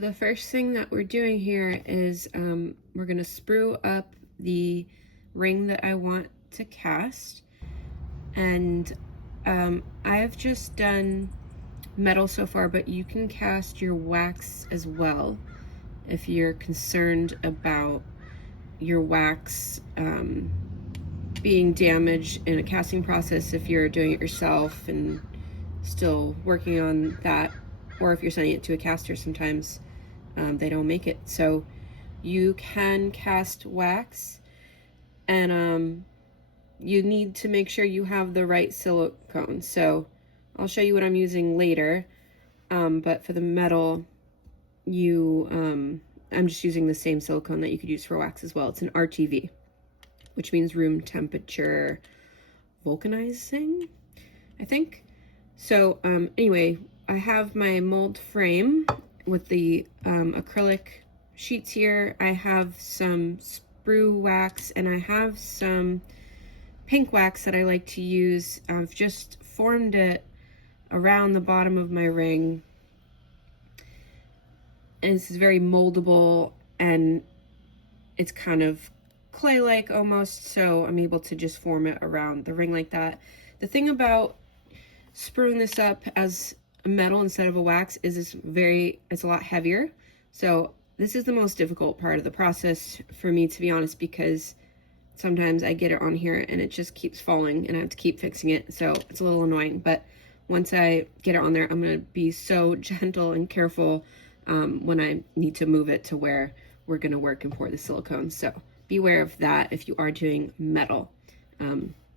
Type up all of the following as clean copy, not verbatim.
The first thing that we're doing here is we're going to sprue up the ring that I want to cast. And I have just done metal so far, but you can cast your wax as well if you're concerned about your wax being damaged in a casting process, if you're doing it yourself and still working on that, or if you're sending it to a caster. Sometimes they don't make it. So you can cast wax, and you need to make sure you have the right silicone. So I'll show you what I'm using later, but for the metal, I'm just using the same silicone that you could use for wax as well. It's an RTV, which means room temperature vulcanizing, I think. So anyway, I have my mold frame with the acrylic sheets here. I have some sprue wax, and I have some pink wax that I like to use. I've just formed it around the bottom of my ring, and this is very moldable, and it's kind of clay-like almost, so I'm able to just form it around the ring like that. The thing about spruing this up as a metal instead of a wax is it's a lot heavier. So this is the most difficult part of the process for me, to be honest, because sometimes I get it on here and it just keeps falling and I have to keep fixing it. So it's a little annoying, but once I get it on there, I'm gonna be so gentle and careful when I need to move it to where we're gonna work and pour the silicone. So beware of that if you are doing metal.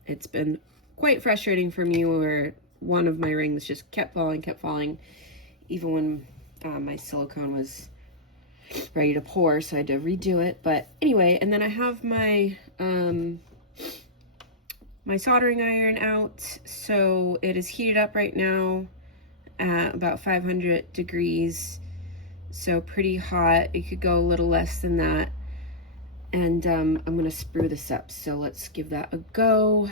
It's been quite frustrating for me where one of my rings just kept falling, even when my silicone was ready to pour, so I had to redo it. But anyway, and then I have my my soldering iron out, so it is heated up right now at about 500 degrees, so pretty hot. It could go a little less than that. And I'm gonna sprue this up, so let's give that a go.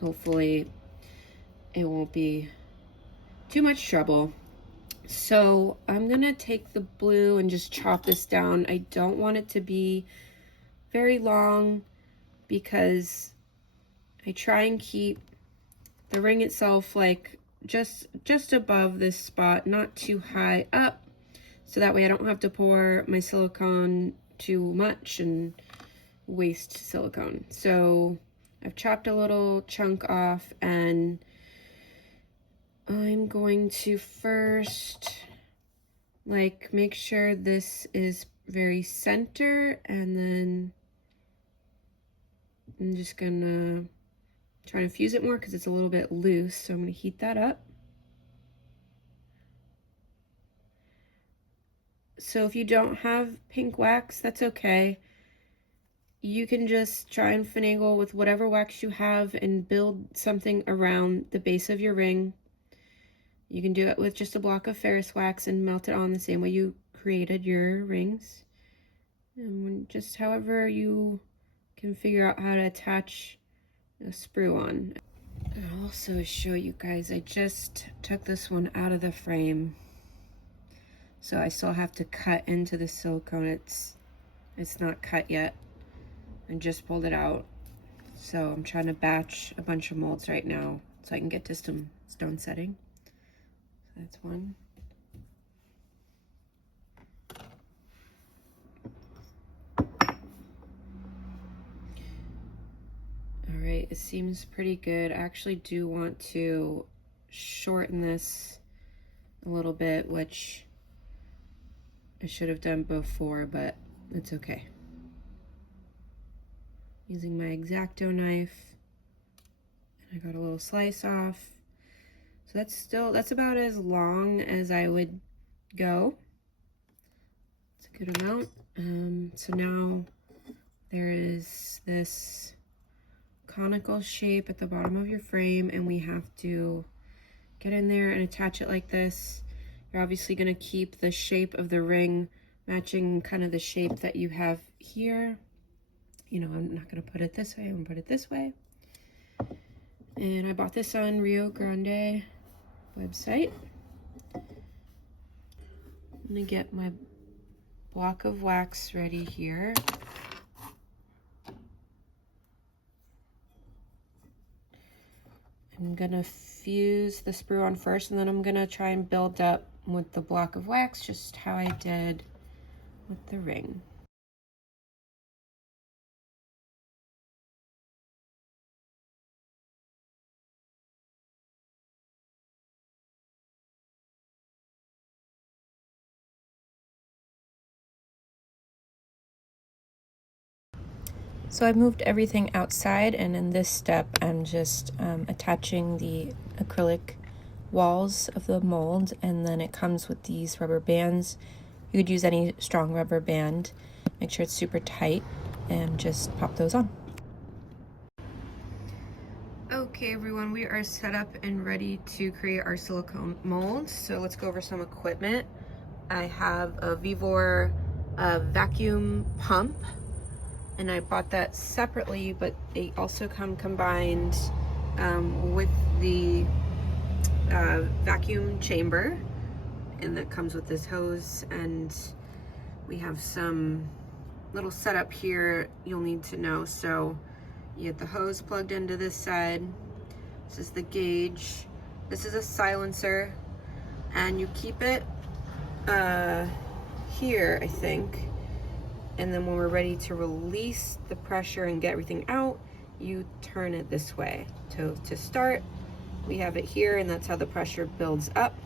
Hopefully it won't be too much trouble. So I'm gonna take the blue and just chop this down. I don't want it to be very long because I try and keep the ring itself like just above this spot, not too high up, so that way I don't have to pour my silicone too much and waste silicone. So I've chopped a little chunk off, and I'm going to first like make sure this is very center, and then I'm just gonna try to fuse it more because it's a little bit loose. So I'm gonna heat that up. So if you don't have pink wax, that's okay. You can just try and finagle with whatever wax you have and build something around the base of your ring. You can do it with just a block of Ferris wax and melt it on the same way you created your rings. And just however you can figure out how to attach a sprue on. I'll also show you guys, I just took this one out of the frame, so I still have to cut into the silicone. It's not cut yet. I just pulled it out. So I'm trying to batch a bunch of molds right now so I can get to some stone setting. So that's one. All right, it seems pretty good. I actually do want to shorten this a little bit, which I should have done before, but it's okay. Using my X-Acto knife, and I got a little slice off. So that's about as long as I would go. It's a good amount. So now there is this conical shape at the bottom of your frame, and we have to get in there and attach it like this. You're obviously going to keep the shape of the ring matching kind of the shape that you have here. You know, I'm not going to put it this way, I'm going to put it this way. And I bought this on Rio Grande website. I'm gonna get my block of wax ready here. I'm gonna fuse the sprue on first, and then I'm gonna try and build up with the block of wax, just how I did with the ring. So I've moved everything outside, and in this step I'm just attaching the acrylic walls of the mold, and then it comes with these rubber bands. You could use any strong rubber band. Make sure it's super tight and just pop those on. Okay everyone, we are set up and ready to create our silicone mold. So let's go over some equipment. I have a Vevor vacuum pump, and I bought that separately, but they also come combined with the vacuum chamber, and that comes with this hose. And we have some little setup here you'll need to know. So you get the hose plugged into this side. This is the gauge. This is a silencer, and you keep it here, I think. And then when we're ready to release the pressure and get everything out, you turn it this way. To start, we have it here, and that's how the pressure builds up.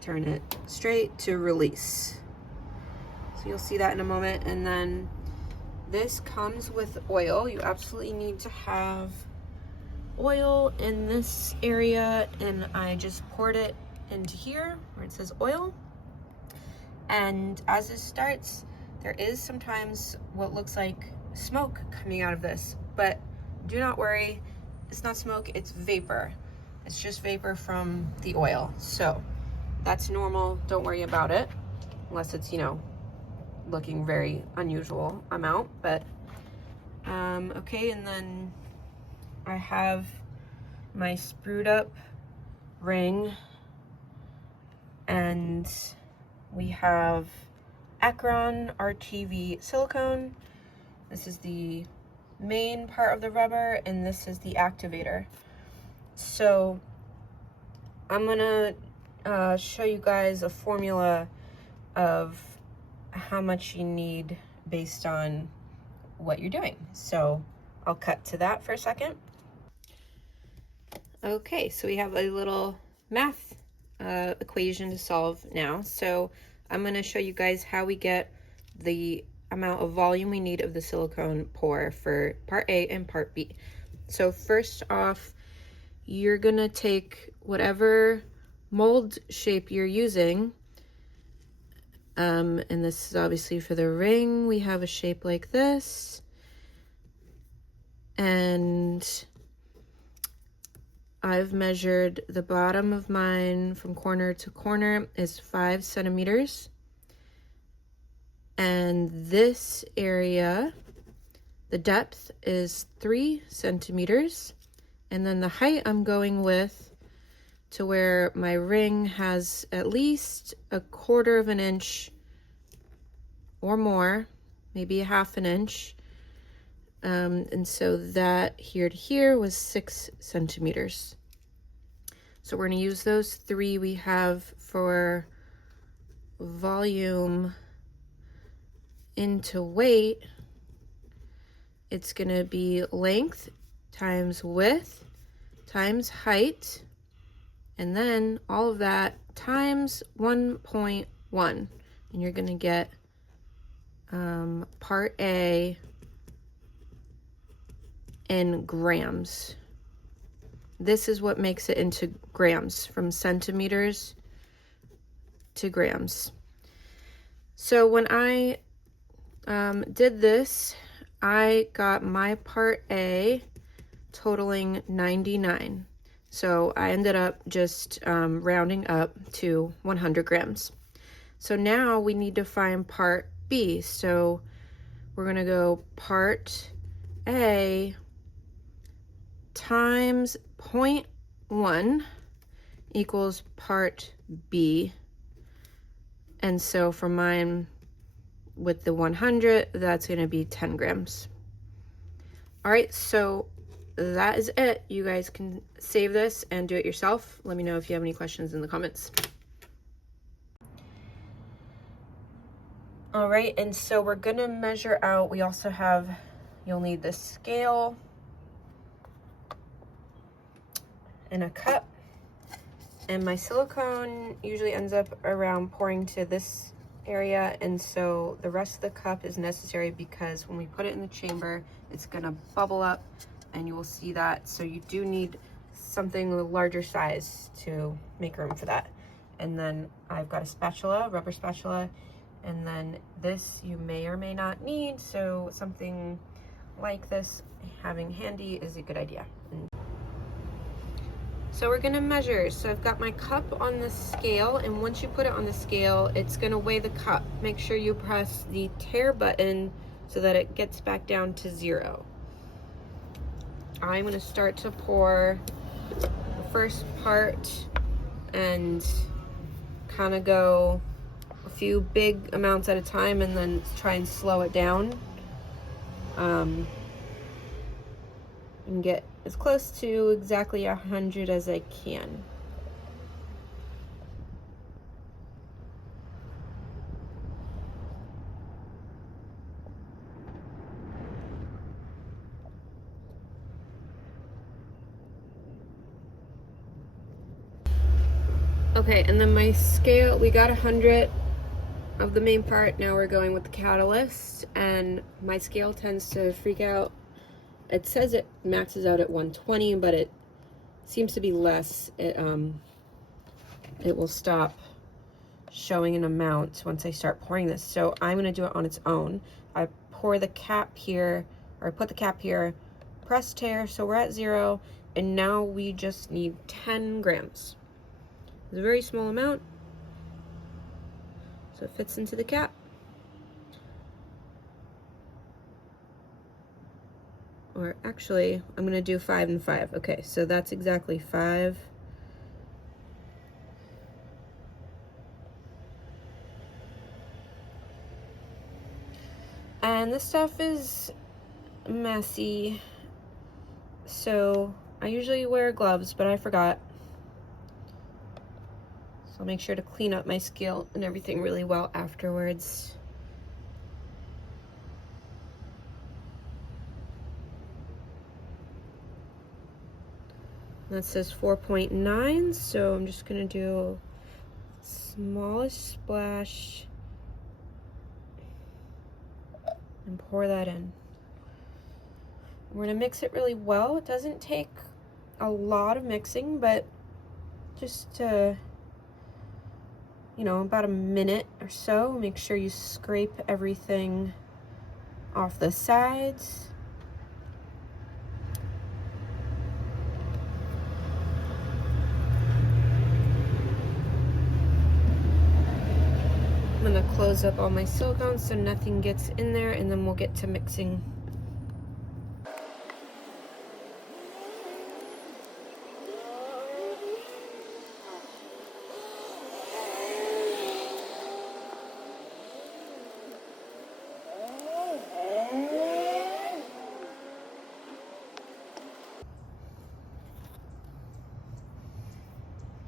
Turn it straight to release. So you'll see that in a moment. And then this comes with oil. You absolutely need to have oil in this area, and I just poured it into here where it says oil. And as it starts, there is sometimes what looks like smoke coming out of this, but do not worry, it's not smoke, it's vapor. It's just vapor from the oil. So that's normal, don't worry about it, unless it's, you know, looking very unusual amount. But okay, and then I have my sprued up ring, and we have Akron RTV silicone. This is the main part of the rubber, and this is the activator. So I'm gonna show you guys a formula of how much you need based on what you're doing. So I'll cut to that for a second. Okay, so we have a little math equation to solve now. So I'm going to show you guys how we get the amount of volume we need of the silicone pour for part A and part B. So first off, you're going to take whatever mold shape you're using, and this is obviously for the ring. We have a shape like this, and I've measured the bottom of mine from corner to corner is 5 centimeters. And this area, the depth is 3 centimeters. And then the height I'm going with to where my ring has at least 1/4 of an inch or more, maybe 1/2 an inch. And so that here to here was 6 centimeters. So we're going to use those 3 we have for volume into weight. It's going to be length times width times height, and then all of that times 1.1, and you're going to get part A in grams. This is what makes it into grams, from centimeters to grams. So when I did this, I got my part A totaling 99. So I ended up just rounding up to 100 grams. So now we need to find part B. So we're going to go part A times 0.1 equals part B. And so for mine with the 100, that's going to be 10 grams. All right, so that is it. You guys can save this and do it yourself. Let me know if you have any questions in the comments. All right, and so we're gonna measure out. We also have, you'll need the scale and a cup. And my silicone usually ends up around pouring to this area, and so the rest of the cup is necessary because when we put it in the chamber, it's gonna bubble up, and you will see that. So you do need something a larger size to make room for that. And then I've got a spatula, rubber spatula, and then this you may or may not need, so something like this having handy is a good idea. So we're gonna measure. So I've got my cup on the scale, and once you put it on the scale, it's gonna weigh the cup. Make sure you press the tare button so that it gets back down to 0. I'm gonna start to pour the first part and kind of go a few big amounts at a time, and then try and slow it down and get as close to exactly 100 as I can. Okay, and then my scale, we got 100 of the main part. Now we're going with the catalyst, and my scale tends to freak out. It says it maxes out at 120, but it seems to be less. It will stop showing an amount once I start pouring this. So I'm gonna do it on its own. I pour the cap here, or I put the cap here, press tare, so we're at 0, and now we just need 10 grams. It's a very small amount, so it fits into the cap. Or actually, I'm gonna do 5 and 5. Okay, so that's exactly 5. And this stuff is messy, so I usually wear gloves, but I forgot. So I'll make sure to clean up my scale and everything really well afterwards. That says 4.9, so I'm just gonna do smallest splash and pour that in. We're gonna mix it really well. It doesn't take a lot of mixing, but just you know, about a minute or so. Make sure you scrape everything off the sides. I'm gonna close up all my silicone so nothing gets in there, and then we'll get to mixing.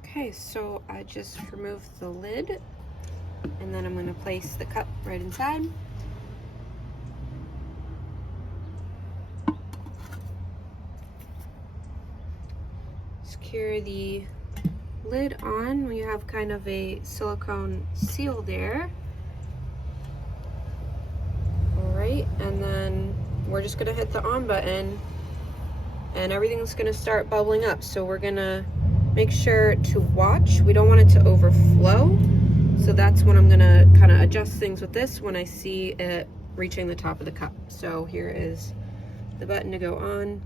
Okay, so I just removed the lid, and then I'm going to place the cup right inside. Secure the lid on. We have kind of a silicone seal there. Alright, and then we're just going to hit the on button, and everything's going to start bubbling up. So we're going to make sure to watch. We don't want it to overflow. So that's when I'm gonna kind of adjust things with this when I see it reaching the top of the cup. So here is the button to go on.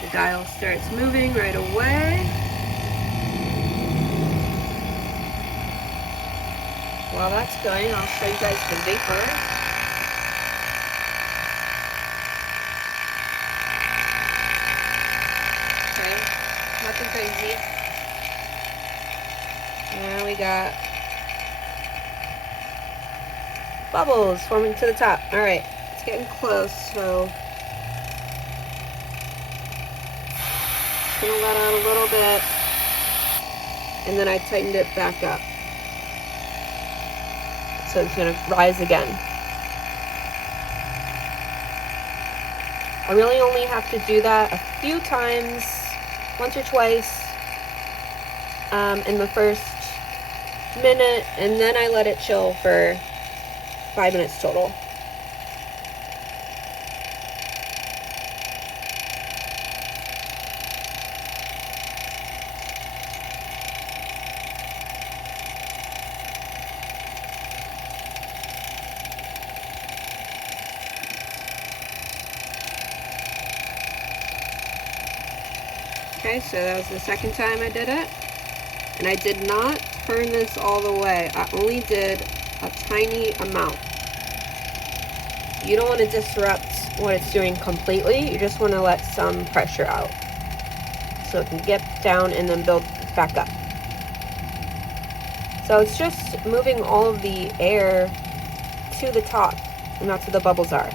The dial starts moving right away. While that's going, I'll show you guys the vapor. Nothing crazy. Now we got bubbles forming to the top. All right, it's getting close, so gonna let out a little bit, and then I tightened it back up. So it's gonna rise again. I really only have to do that a few times, once or twice, in the first minute, and then I let it chill for 5 minutes total. Okay, so that was the second time I did it, and I did not turn this all the way. I only did a tiny amount. You don't want to disrupt what it's doing completely. You just want to let some pressure out so it can get down and then build back up. So it's just moving all of the air to the top, and that's where the bubbles are.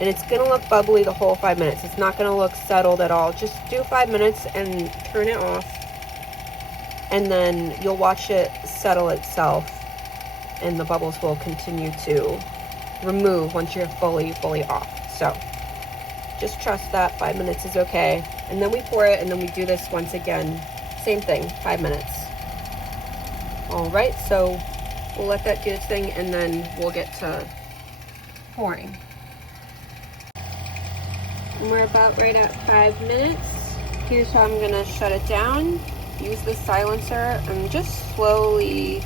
And it's gonna look bubbly the whole 5 minutes. It's not gonna look settled at all. Just do 5 minutes and turn it off, and then you'll watch it settle itself, and the bubbles will continue to remove once you're fully off. So just trust that 5 minutes is okay. And then we pour it, and then we do this once again. Same thing, 5 minutes. All right, so we'll let that do its thing, and then we'll get to pouring. And we're about right at 5 minutes. Here's how I'm gonna shut it down. Use the silencer and just slowly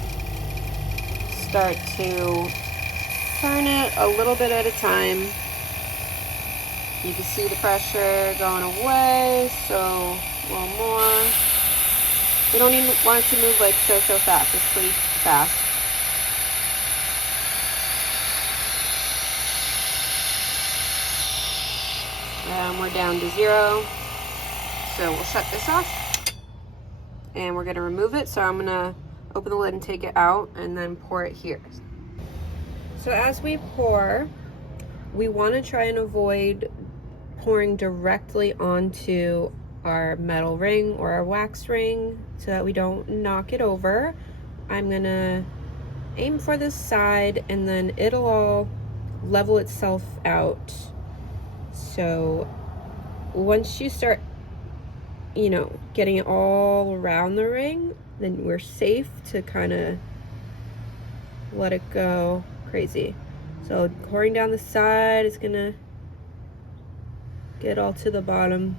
start to turn it a little bit at a time. You can see the pressure going away, so a little more. We don't even want it to move like so fast. It's pretty fast. We're down to 0. So we'll shut this off, and we're gonna remove it. So I'm gonna open the lid and take it out, and then pour it here. So as we pour, we want to try and avoid pouring directly onto our metal ring or our wax ring so that we don't knock it over. I'm gonna aim for this side, and then it'll all level itself out. So once you start, you know, getting it all around the ring, then we're safe to kind of let it go crazy. So pouring down the side is gonna get all to the bottom.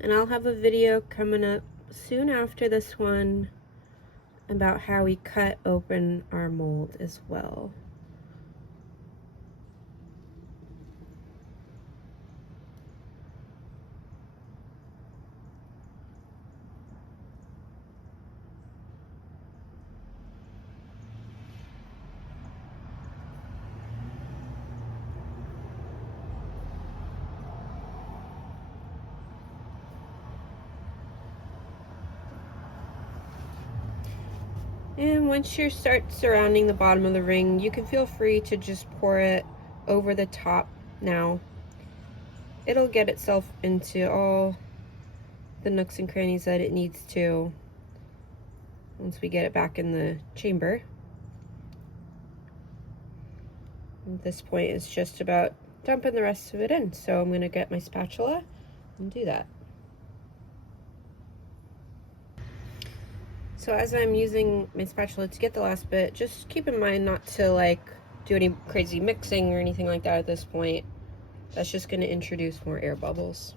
And I'll have a video coming up soon after this one about how we cut open our mold as well. And once you start surrounding the bottom of the ring, you can feel free to just pour it over the top now. It'll get itself into all the nooks and crannies that it needs to once we get it back in the chamber. At this point, it's just about dumping the rest of it in. So I'm gonna get my spatula and do that. So as I'm using my spatula to get the last bit, just keep in mind not to like do any crazy mixing or anything like that at this point. That's just going to introduce more air bubbles.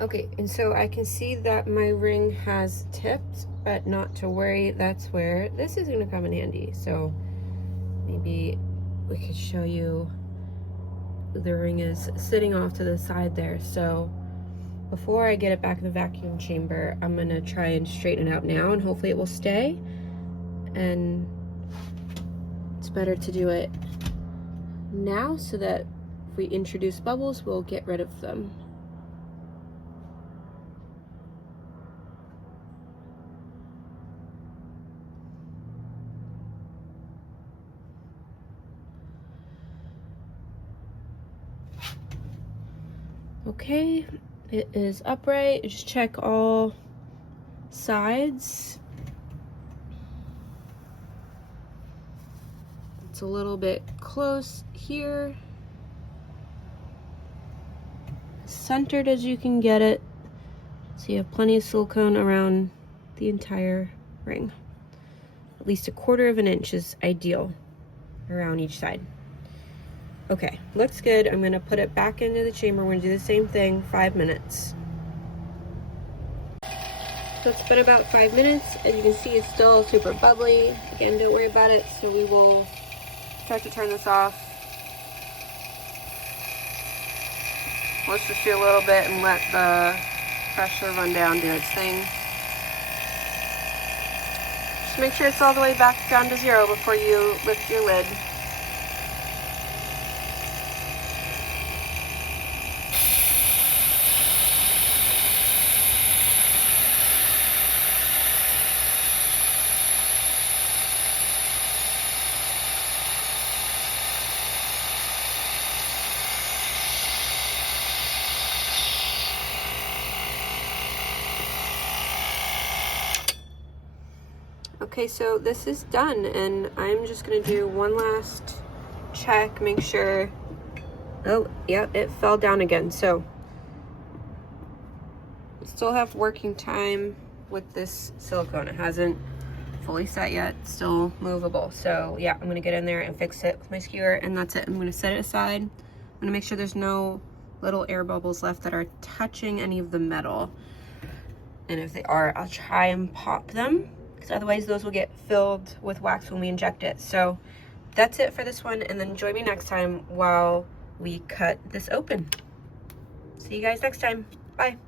Okay, and so I can see that my ring has tipped, but not to worry, that's where this is going to come in handy. So maybe we could show you the ring is sitting off to the side there. So before I get it back in the vacuum chamber, I'm gonna try and straighten it out now, and hopefully it will stay. And it's better to do it now so that if we introduce bubbles, we'll get rid of them. Okay, it is upright. Just check all sides. It's a little bit close here. Centered as you can get it. So you have plenty of silicone around the entire ring. At least 1/4 of an inch is ideal around each side. Okay, looks good. I'm gonna put it back into the chamber. We're gonna do the same thing, 5 minutes. So it's been about 5 minutes. As you can see, it's still super bubbly. Again, don't worry about it. So we will start to turn this off. Let's just do a little bit and let the pressure run down, do its thing. Just make sure it's all the way back down to 0 before you lift your lid. Okay, so this is done, and I'm just gonna do one last check, make sure. Oh, yeah, it fell down again. So still have working time with this silicone. It hasn't fully set yet, it's still movable. So yeah, I'm gonna get in there and fix it with my skewer, and that's it. I'm gonna set it aside. I'm gonna make sure there's no little air bubbles left that are touching any of the metal. And if they are, I'll try and pop them, because otherwise those will get filled with wax when we inject it. So that's it for this one, and then join me next time while we cut this open. See you guys next time. Bye.